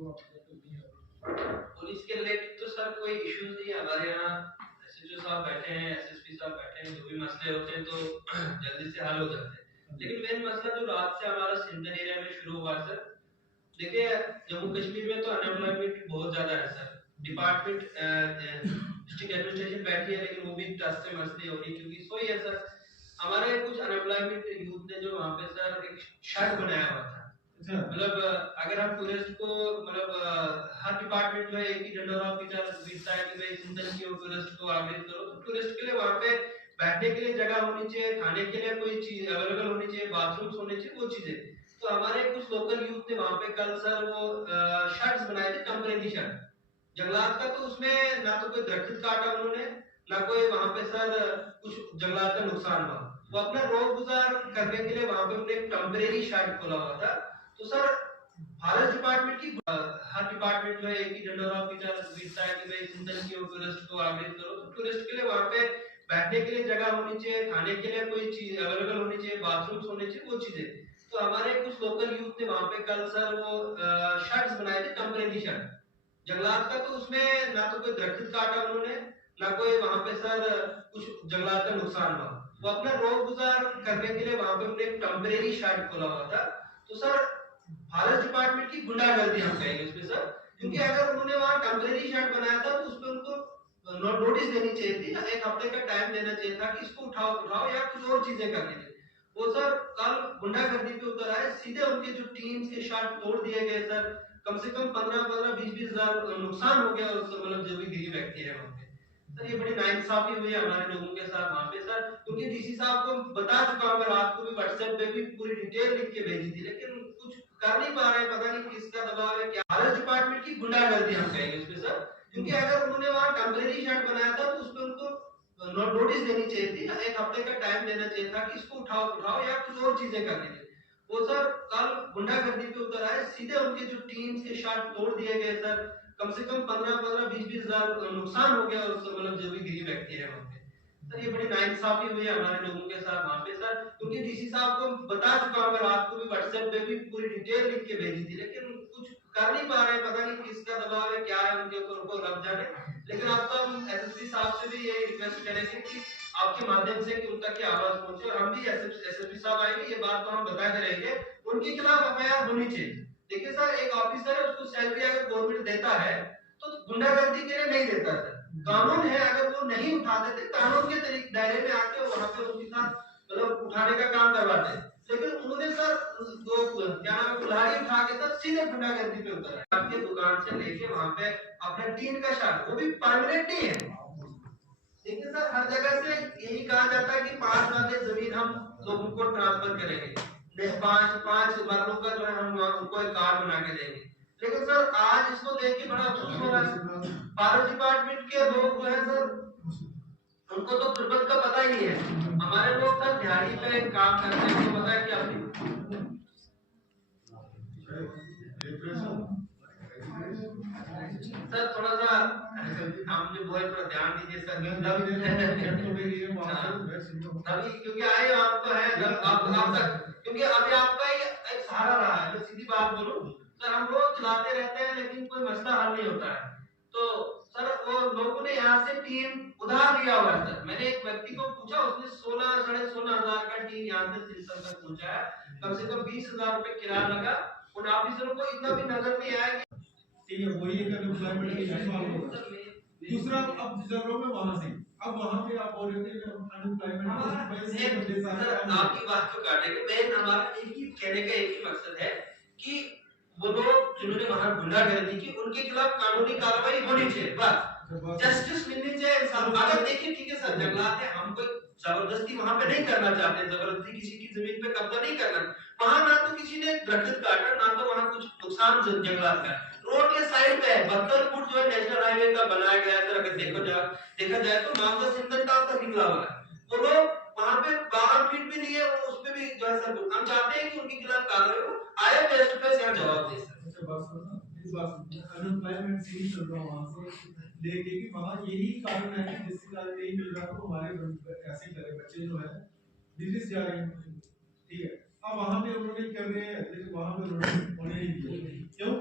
Police के related तो sir कोई इश्यूज नहीं है हमारे यहाँ। एसएचओ साहब बैठे हैं, एसएसपी साहब बैठे हैं, जो भी मसले होते हैं तो जल्दी से हल हो जाते हैं। लेकिन मेन मसला जो रात से हमारा सिंधन एरिया में शुरू हुआ सर, देखिए जम्मू कश्मीर में तो अनएम्प्लॉयमेंट बहुत ज्यादा है सर। डिपार्टमेंट डिस्ट्रिक्ट एडमिनिस्ट्रेशन बैठी है लेकिन वो भी टस से मस नहीं हो रही, क्योंकि सोई है सर, हमारे कुछ अनएम्प्लॉयमेंट यूथ ने जो वहाँ पे सर एक शर्त बनाया हुआ था। मतलब अगर हम टूरिस्ट को मतलब हर डिपार्टमेंट में एक ही जनरल ऑफिसर बीतता है कि भाई सिंधन की टूरिस्ट को आगे करो, तो टूरिस्ट के लिए वहाँ पे बैठने के लिए जगह होनी चाहिए, खाने के लिए कोई चीज अवेलेबल होनी चाहिए, बाथरूम्स होने चाहिए, वो चीजें। तो हमारे कुछ लोकल यूथ ने वहाँ पे कल सर वो शर्ट्स बनाए थे, टेम्परेरी शर्ट जंगलात का। तो उसमें ना तो कोई दरख्त काटा उन्होंने, ना कोई वहाँ पे सर कुछ जंगलात का नुकसान हुआ। वो अपना रोज गुजार करने के लिए वहाँ पे उन्होंने एक टेम्परेरी शर्ट खोला हुआ था। तो सर फॉरेस्ट डिपार्टमेंट की हर डिपार्टमेंट में एक ही जनरल ऑफिसर बीतता है कि भाई सिंधन की टूरिस्ट को आगे करो, तो टूरिस्ट के लिए वहाँ पे बैठने के लिए जगह होनी चाहिए, खाने के लिए कोई चीज अवेलेबल होनी चाहिए, बाथरूम्स होने चाहिए, वो चीजें। तो हमारे कुछ लोकल यूथ ने वहाँ पे कल सर वो शर्ट्स बनाए थे, टेम्परेरी शर्ट जंगलात का। तो उसमें ना तो कोई दरख्त काटा उन्होंने, ना कोई वहाँ पे सर कुछ जंगलात का नुकसान हुआ। वो अपना रोज गुजार करने के लिए वहाँ पे उन्होंने एक टेम्परेरी शर्ट खोला हुआ था। तो सर फॉरेस्ट डिपार्टमेंट की गुंडागर्दी हम कहेंगे उसमें सर, क्योंकि अगर उन्होंने वहाँ टेम्परेरी शर्ट बनाया था तो उसमें उनको नोटिस देनी चाहिए थी ना, एक हफ्ते का टाइम देना चाहिए था कि इसको उठाओ या कुछ और चीजें करनी थी। वो सर कल गुंडागर्दी पे उतर आए, सीधे उनके जो टीम के शर्ट तोड़ दिए गए सर। कम से कम 15-20 हजार नुकसान हो गया उस मतलब जो भी गरीब व्यक्ति है वहाँ पे। सर ये बड़ी नाइंसाफी हुई है हमारे लोगों के साथ वहाँ पे सर, क्योंकि डीसी साहब को बता चुका हूँ मैं, रात को भी व्हाट्सएप पे भी पूरी डिटेल लिख के भेजी थी, लेकिन कुछ कर नहीं पा रहे, पता नहीं किसका दबाव है क्या। फॉरेस्ट डिपार्टमेंट की गुंडागर्दी हम कहेंगे उसमें सर, क्योंकि अगर उन्होंने वहाँ टेम्परेरी शर्ट बनाया था तो उसमें उनको नोटिस देनी चाहिए थी ना, एक हफ्ते का टाइम देना चाहिए था कि इसको उठाओ या कुछ और चीजें करनी थी। वो सर कल गुंडागर्दी पे उतर आए, सीधे उनके जो टीम के शर्ट तोड़ दिए गए सर। कम से कम 15-20 हजार नुकसान हो गया उस मतलब जो भी गरीब व्यक्ति है वहाँ पे। सर ये बड़ी नाइंसाफी हुई है हमारे लोगों के साथ वहाँ पे सर, क्योंकि डीसी साहब को बता चुका हूँ मैं, रात को भी व्हाट्सएप पे भी पूरी डिटेल लिख के भेजी थी, लेकिन कुछ कर नहीं पा रहे, पता नहीं किसका दबाव है क्या है उनके ऊपर, उनको रब जाने। लेकिन आपको हम एसएसपी साहब से भी ये रिक्वेस्ट करेंगे कि आपके माध्यम से कि उन तक की आवाज पहुंचे, और हम भी एसएसपी साहब आएंगे ये बात तो हम बताते रहेंगे, उनके खिलाफ एफआईआर होनी चाहिए। देखिए सर एक ऑफिसर है, उसको सैलरी अगर गवर्नमेंट देता है तो गुंडागर्दी के लिए नहीं देता सर, कानून है, अगर वो नहीं उठाते थे कानून के तरीके दायरे में आके वहां पे उनके साथ मतलब उठाने का काम करवाते, लेकिन उन्होंने सर दो क्या नाम कुल्हाड़ी उठा के सर सीधे गुंडागर्दी पे उतर आए। आपके दुकान से लेके वहां पे अपना टीन का शर्ट, वो भी परमानेंट नहीं है। देखिए सर हर जगह से यही कहा जाता है कि 5 वाले जमीन हम लोगों को ट्रांसफर करेंगे, पांच वालों का जो है हम उनको एक कार्ड बना के देंगे, लेकिन सर आज इसको देख के बड़ा अफसोस हो रहा है। फॉरेस्ट डिपार्टमेंट के लोग जो है सर उनको तो दुर्गत का पता ही नहीं है। हमारे लोग सर दिहाड़ी पे काम करते हैं, उनको पता है कि अपनी सर थोड़ा सा हमने वो पर ध्यान दीजिए सर, तभी क्योंकि आए आप तो है आप तक, क्योंकि अभी आपका एक सहारा रहा है। मैं सीधी बात बोलूं सर, हम लोग चलाते रहते हैं लेकिन कोई मसला हल नहीं होता है। तो सर वो लोगों ने यहाँ से टीन उधार लिया हुआ है सर। मैंने एक व्यक्ति को पूछा, उसने 16-16.5 हजार का टीन यहाँ से सिलसर तक पहुंचा है, कम से कम 20,000 रुपए किराया लगा। उन ऑफिसरों को इतना भी नजर नहीं आया कि ठीक है वही एक एम्प्लॉयमेंट की सवाल होगा। दूसरा अब जरूर में वहां से अब वहां पे आप बोल रहे थे अनएम्प्लॉयमेंट आपकी बात को काटेंगे, मैं हमारा एक ही कहने का एक ही मकसद है कि वो लोग जिन्होंने वहां गुंडागर्दी की उनके खिलाफ कानूनी कार्रवाई होनी चाहिए, बस जस्टिस मिलनी चाहिए इंसान। अगर देखिए ठीक है सर, जंगलात है, हम कोई जबरदस्ती वहां पे नहीं करना चाहते, जबरदस्ती किसी की जमीन पे कब्जा नहीं करना। वहां ना तो किसी ने दरख्त काटा, ना तो वहां कुछ नुकसान जंगलात का। रोड के साइड पे 72 फुट जो है नेशनल हाईवे का बनाया गया है, अगर देखा जाए तो मामला सिंधन का निकला हुआ है। वो लोग वहां पे 12 फीट भी नहीं है, वो उस पे भी जो है सर हम चाहते हैं कि उनके खिलाफ कार्रवाई हो, आए फेस टू फेस यहाँ जवाब दे सर। अच्छा बात सुनो, इस बात अनएम्प्लॉयमेंट सीरीज चल रहा वहां से लेके कि वहां यही कारण है कि जिससे कारण नहीं मिल रहा तो हमारे ऐसे करे बच्चे जो है विदेश जा रहे हैं, ठीक है। अब वहां पे उन्होंने कर रहे हैं लेकिन वहां पे उन्होंने होने नहीं दिया, क्यों?